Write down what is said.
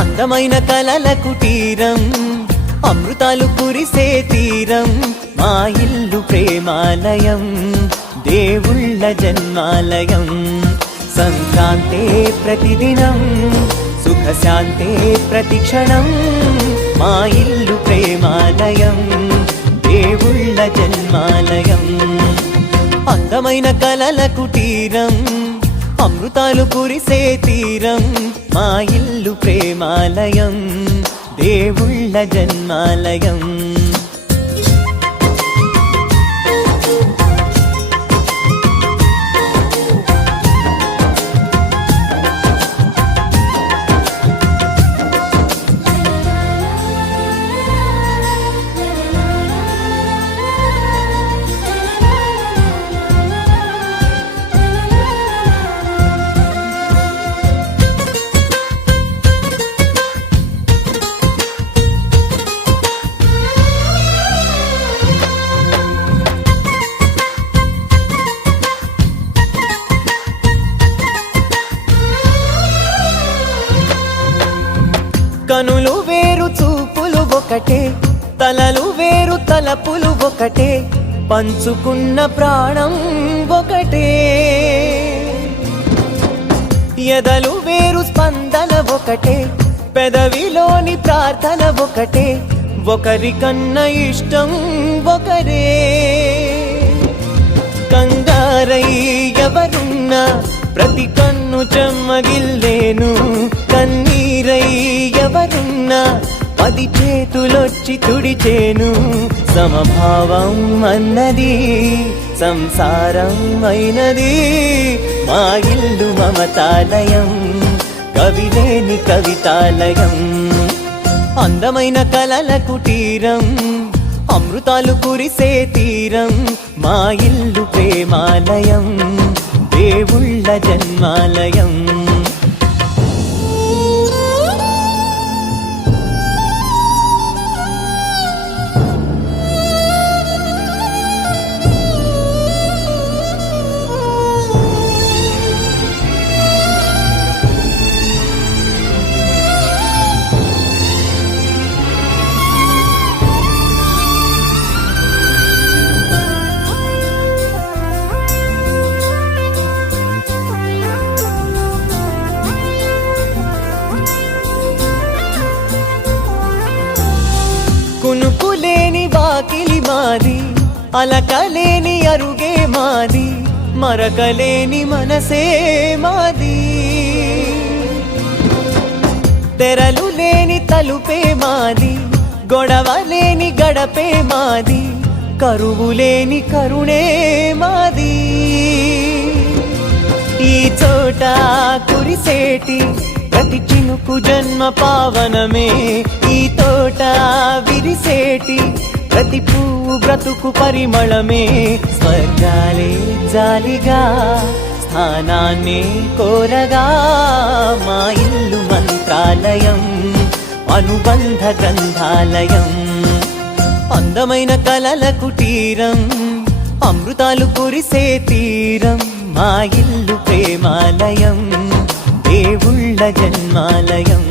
అందమైన కలల కుటీరం, అమృతాలు కురిసే తీరం, మా ఇల్లు ప్రేమాలయం, దేవుళ్ళ జన్మాలయం. సంక్రాంతే ప్రతిదినం, సుఖశాంతే ప్రతిక్షణం, మా ఇల్లు ప్రేమాలయం, దేవుళ్ళ జన్మాలయం. అందమైన కలల కుటీరం, అమృతాలు కురిసే తీరం, మా ఇల్లు ప్రేమాలయం, దేవుళ్ళ జన్మాలయం. కనులు వేరు చూపులు ఒకటే, తలలు వేరు తలపులు ఒకటే, పంచుకున్న ప్రాణం ఒకటే. ఎదలు వేరు స్పందన ఒకటే, పెదవిలోని ప్రార్థన ఒకటే, ఒకరికన్నా ఇష్టం ఒకరే. కంగారై ఎవరున్నా ప్రతి కన్ను చెమ్మగిల్లేను, కన్నీరై ఎవరున్నా 10 చేతులొచ్చి తుడిచేను. సమభావం అన్నది సంసారం అయినది, మా ఇల్లు మమతాలయం, కవిలేని కవితాలయం. అందమైన కలల కుటీరం, అమృతాలు కురిసే తీరం, మా ఇల్లు ప్రేమాలయం, దేవుళ్ళ జన్మాలయం. కునుకులేని వాకిలి మాది, అలకలేని అరుగే మాది, మరకలేని మనసే మాది. తెరలు లేని తలుపే మాది, గొడవ లేని గడపే మాది, కరువు లేని కరుణే మాది. ఈ చోట కురిసేటి ప్రతి చినుకు జన్మ పావనమే, ఈ తోట విరిసేటి ప్రతి పువ్వు బ్రతుకు పరిమళమే. స్వర్గాలే జాలిగా స్థానాన్ని కోరగా, మా ఇల్లు మంత్రాలయం, అనుబంధ గ్రంథాలయం. అందమైన కలల కుటీరం, అమృతాలు కురిసే తీరం, మా ఇల్లు ప్రేమాలయం, దేవుళ్ళ జన్మాలయం.